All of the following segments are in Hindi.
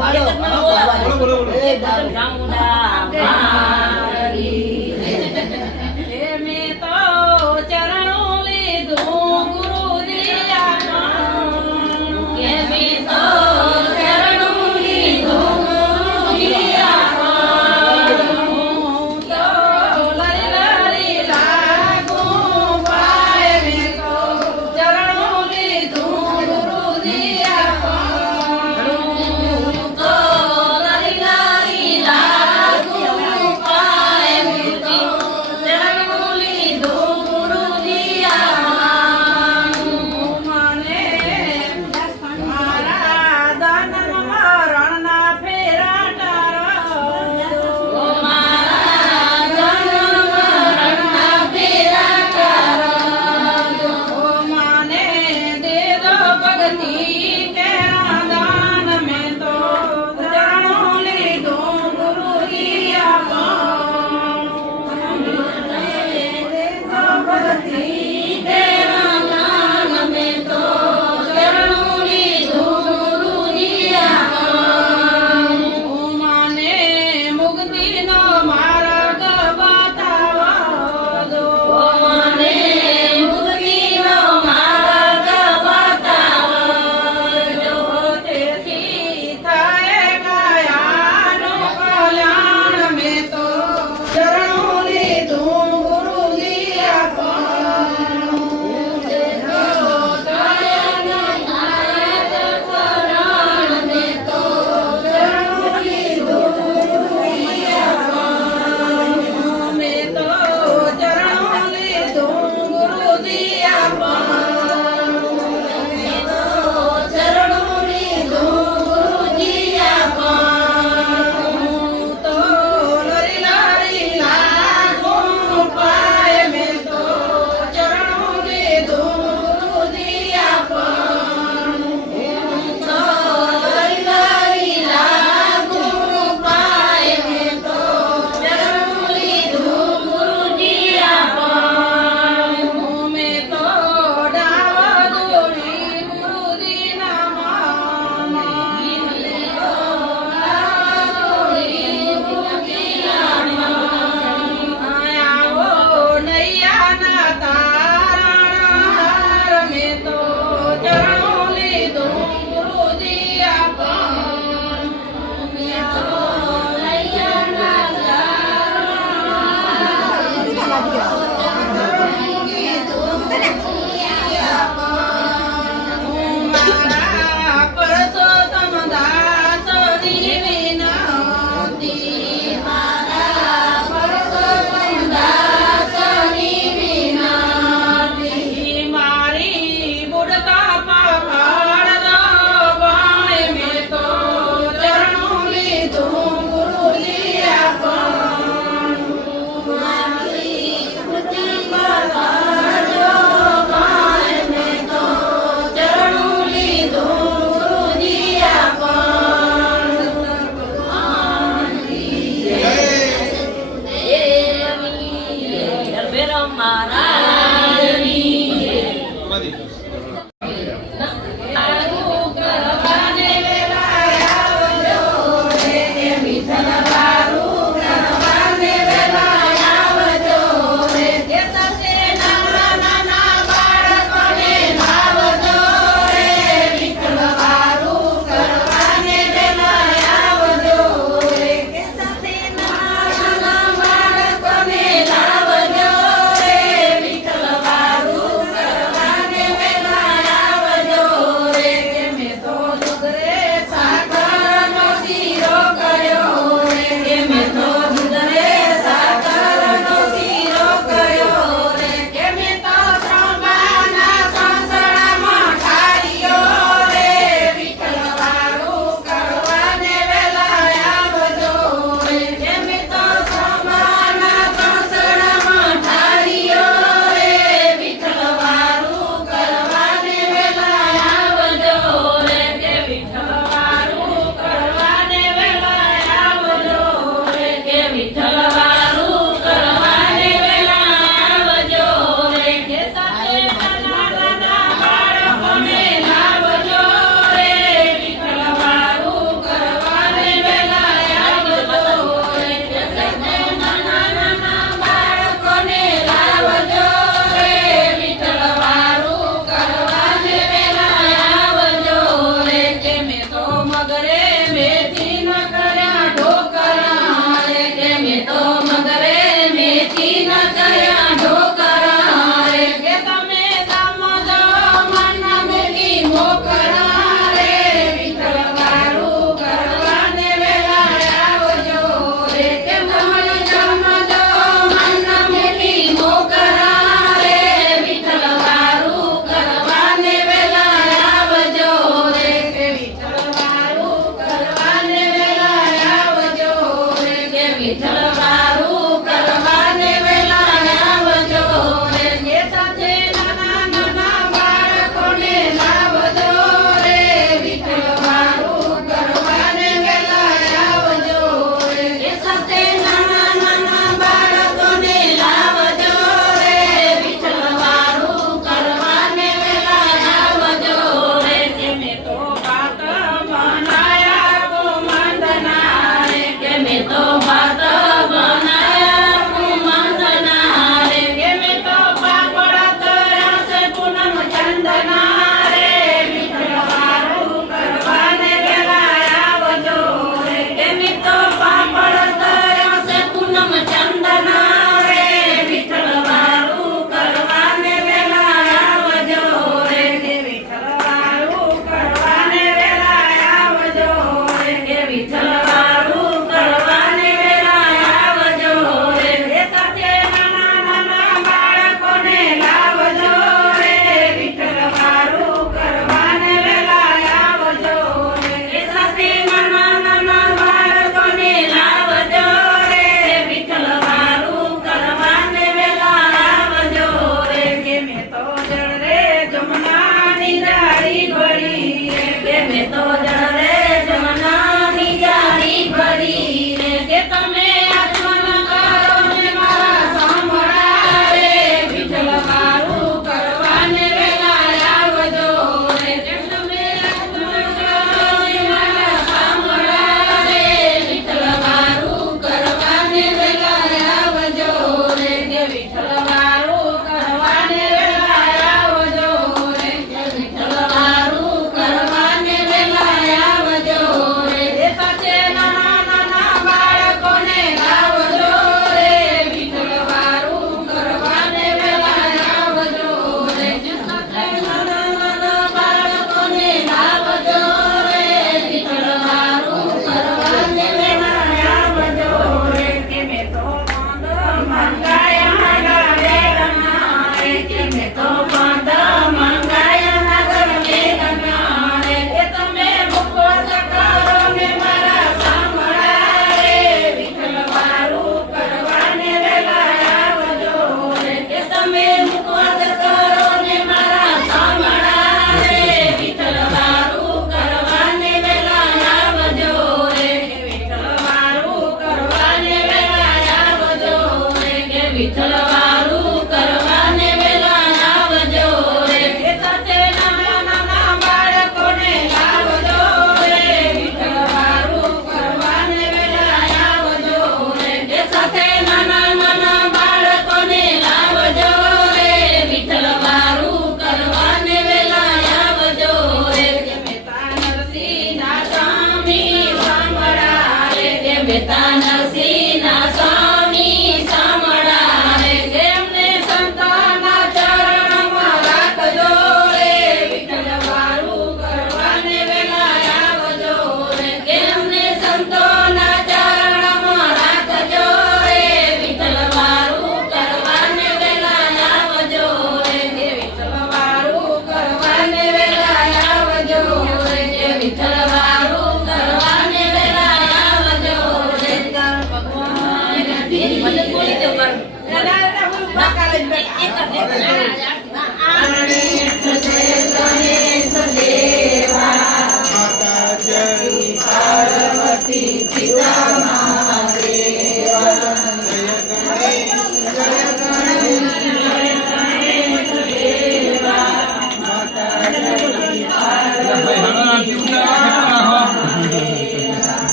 ဘာလို့ဘာလို့ဘာလို့ဘာလို့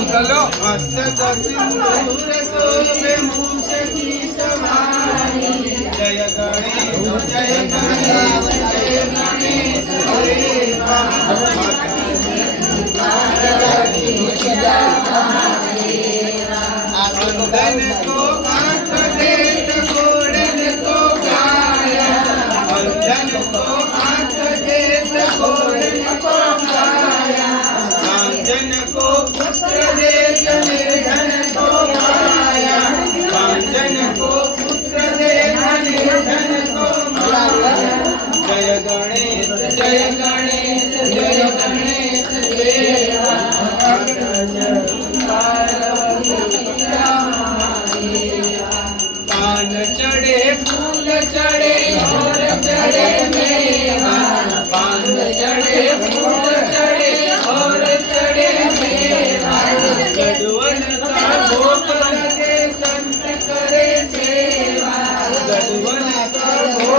Búscalo. Hasta sobre Museji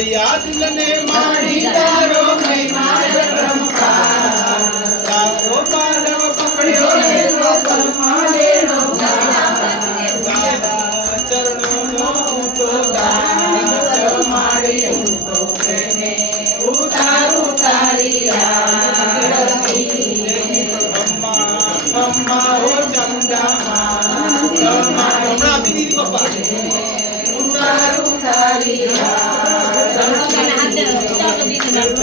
फरियाद ने तारो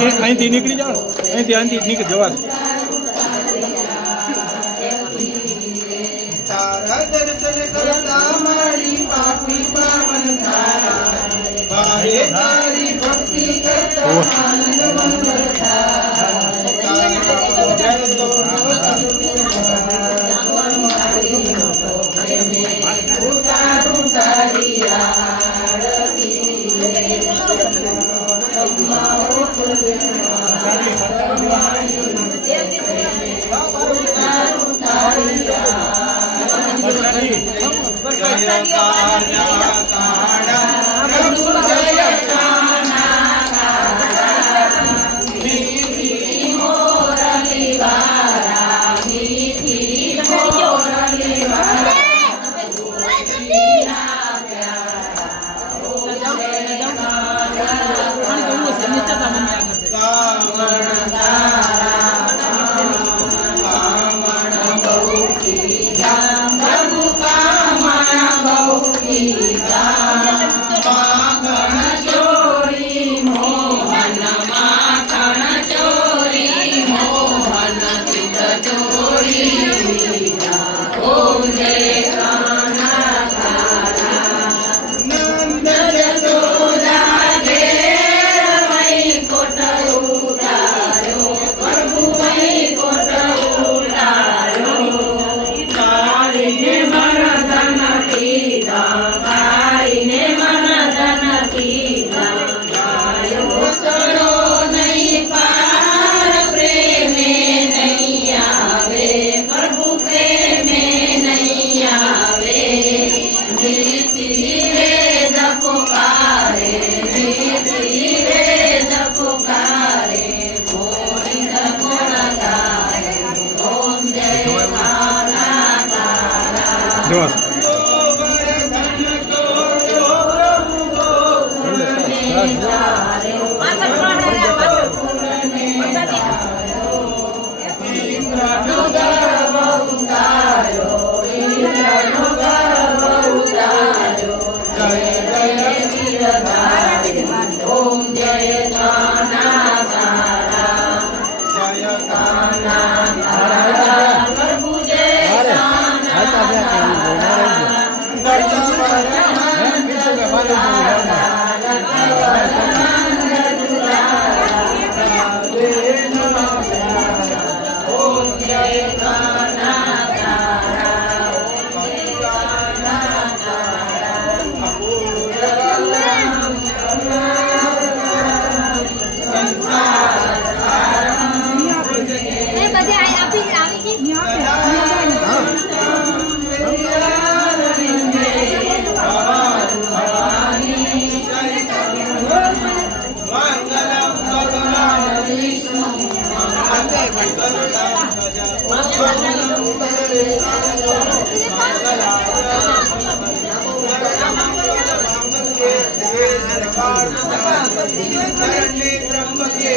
અહીંથી અહીંથી નીકળી જાઓ. અહીંથી અહીંથી નીકળી જવા તારા દર્શન કરતા મારી પાપી પાવન તારા ભક્તિ કરતા આનંદ મંગળ. का शरण्ये त्र्यंबके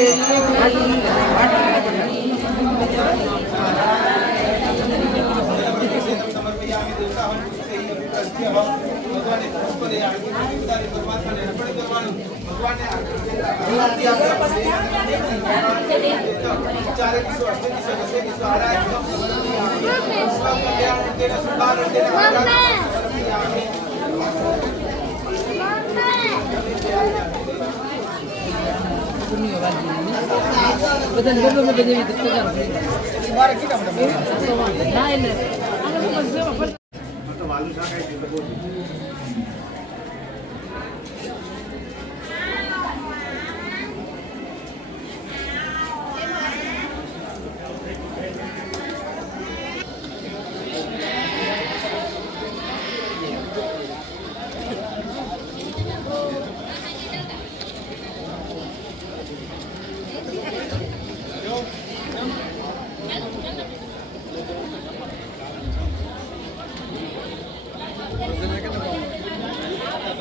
भगवान ने पुष्प दे आगे परमात्मा ने अर्पण करवाणु भगवान ने आगे चार किसो अष्ट किसो दस किसो आठ किसो कल्याण देना सुधार देना બધાને ગમે ગમે જેવી રીતે ના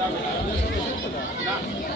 ダメだ。